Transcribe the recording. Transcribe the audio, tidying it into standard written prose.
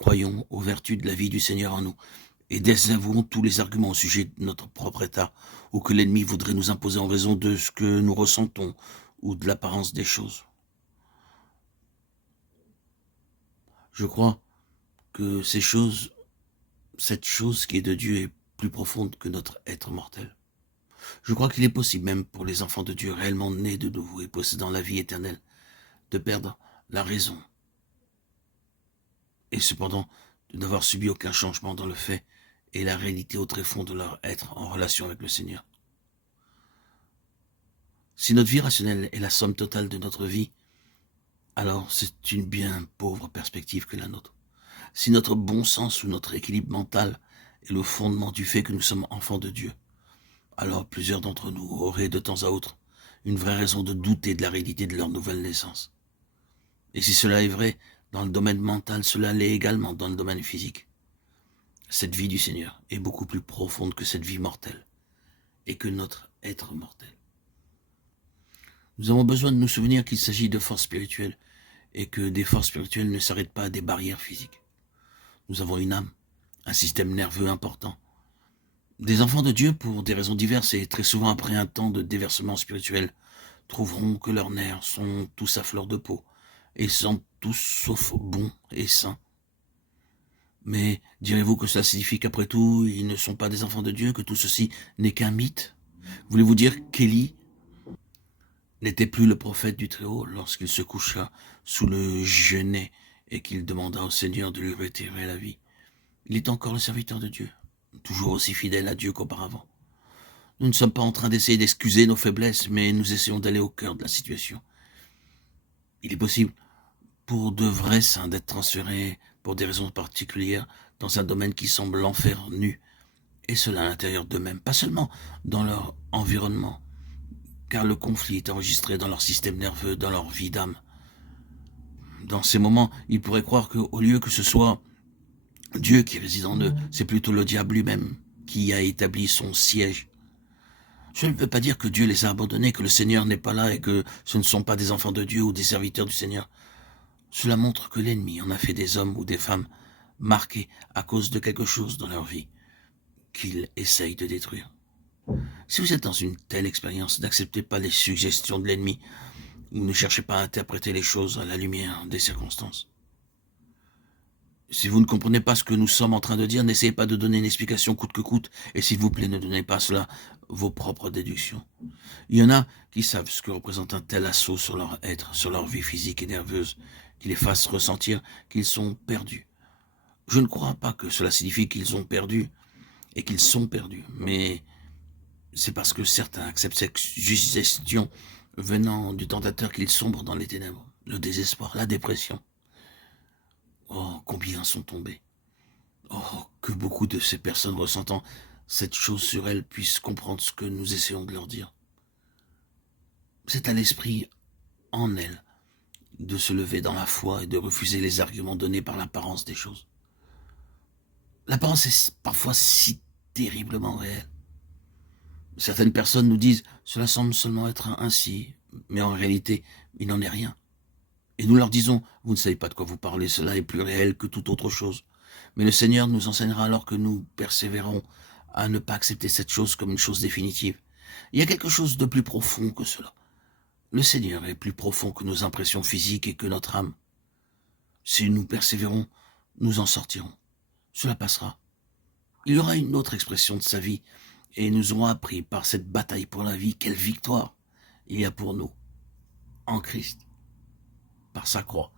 croyons aux vertus de la vie du Seigneur en nous et désavouons tous les arguments au sujet de notre propre état ou que l'ennemi voudrait nous imposer en raison de ce que nous ressentons ou de l'apparence des choses. Je crois que cette chose qui est de Dieu est plus profonde que notre être mortel. Je crois qu'il est possible, même pour les enfants de Dieu réellement nés de nouveau et possédant la vie éternelle, de perdre la raison et cependant de n'avoir subi aucun changement dans le fait et la réalité au tréfonds de leur être en relation avec le Seigneur. Si notre vie rationnelle est la somme totale de notre vie, alors c'est une bien pauvre perspective que la nôtre. Si notre bon sens ou notre équilibre mental est le fondement du fait que nous sommes enfants de Dieu, alors plusieurs d'entre nous auraient de temps à autre une vraie raison de douter de la réalité de leur nouvelle naissance. Et si cela est vrai dans le domaine mental, cela l'est également dans le domaine physique. Cette vie du Seigneur est beaucoup plus profonde que cette vie mortelle et que notre être mortel. Nous avons besoin de nous souvenir qu'il s'agit de forces spirituelles et que des forces spirituelles ne s'arrêtent pas à des barrières physiques. Nous avons une âme, un système nerveux important. Des enfants de Dieu, pour des raisons diverses et très souvent après un temps de déversement spirituel, trouveront que leurs nerfs sont tous à fleur de peau et sont tous sauf bons et sains. Mais direz-vous que cela signifie qu'après tout, ils ne sont pas des enfants de Dieu, que tout ceci n'est qu'un mythe? Voulez-vous dire qu'Élie n'était plus le prophète du Très-Haut lorsqu'il se coucha sous le genêt et qu'il demanda au Seigneur de lui retirer la vie? Il est encore le serviteur de Dieu, toujours aussi fidèle à Dieu qu'auparavant. Nous ne sommes pas en train d'essayer d'excuser nos faiblesses, mais nous essayons d'aller au cœur de la situation. Il est possible pour de vrais saints d'être transférés pour des raisons particulières dans un domaine qui semble l'enfer nu, et cela à l'intérieur d'eux-mêmes, pas seulement dans leur environnement, car le conflit est enregistré dans leur système nerveux, dans leur vie d'âme. Dans ces moments, ils pourraient croire qu'au lieu que ce soit Dieu qui réside en eux, c'est plutôt le diable lui-même qui a établi son siège. Je ne veux pas dire que Dieu les a abandonnés, que le Seigneur n'est pas là et que ce ne sont pas des enfants de Dieu ou des serviteurs du Seigneur. Cela montre que l'ennemi en a fait des hommes ou des femmes marqués à cause de quelque chose dans leur vie qu'il essaye de détruire. Si vous êtes dans une telle expérience, n'acceptez pas les suggestions de l'ennemi ou ne cherchez pas à interpréter les choses à la lumière des circonstances. Si vous ne comprenez pas ce que nous sommes en train de dire, n'essayez pas de donner une explication coûte que coûte, et s'il vous plaît, ne donnez pas cela vos propres déductions. Il y en a qui savent ce que représente un tel assaut sur leur être, sur leur vie physique et nerveuse, qui les fasse ressentir qu'ils sont perdus. Je ne crois pas que cela signifie qu'ils ont perdu et qu'ils sont perdus, mais c'est parce que certains acceptent cette suggestion venant du tentateur qu'ils sombrent dans les ténèbres, le désespoir, la dépression. Oh, combien sont tombés. Oh, que beaucoup de ces personnes ressentant cette chose sur elles puissent comprendre ce que nous essayons de leur dire. C'est à l'esprit en elles de se lever dans la foi et de refuser les arguments donnés par l'apparence des choses. L'apparence est parfois si terriblement réelle. Certaines personnes nous disent « cela semble seulement être ainsi », mais en réalité, il n'en est rien. Et nous leur disons « vous ne savez pas de quoi vous parlez, cela est plus réel que toute autre chose ». Mais le Seigneur nous enseignera alors que nous persévérons à ne pas accepter cette chose comme une chose définitive. Il y a quelque chose de plus profond que cela. Le Seigneur est plus profond que nos impressions physiques et que notre âme. Si nous persévérons, nous en sortirons. Cela passera. Il y aura une autre expression de sa vie, et nous aurons appris par cette bataille pour la vie quelle victoire il y a pour nous, en Christ, par sa croix.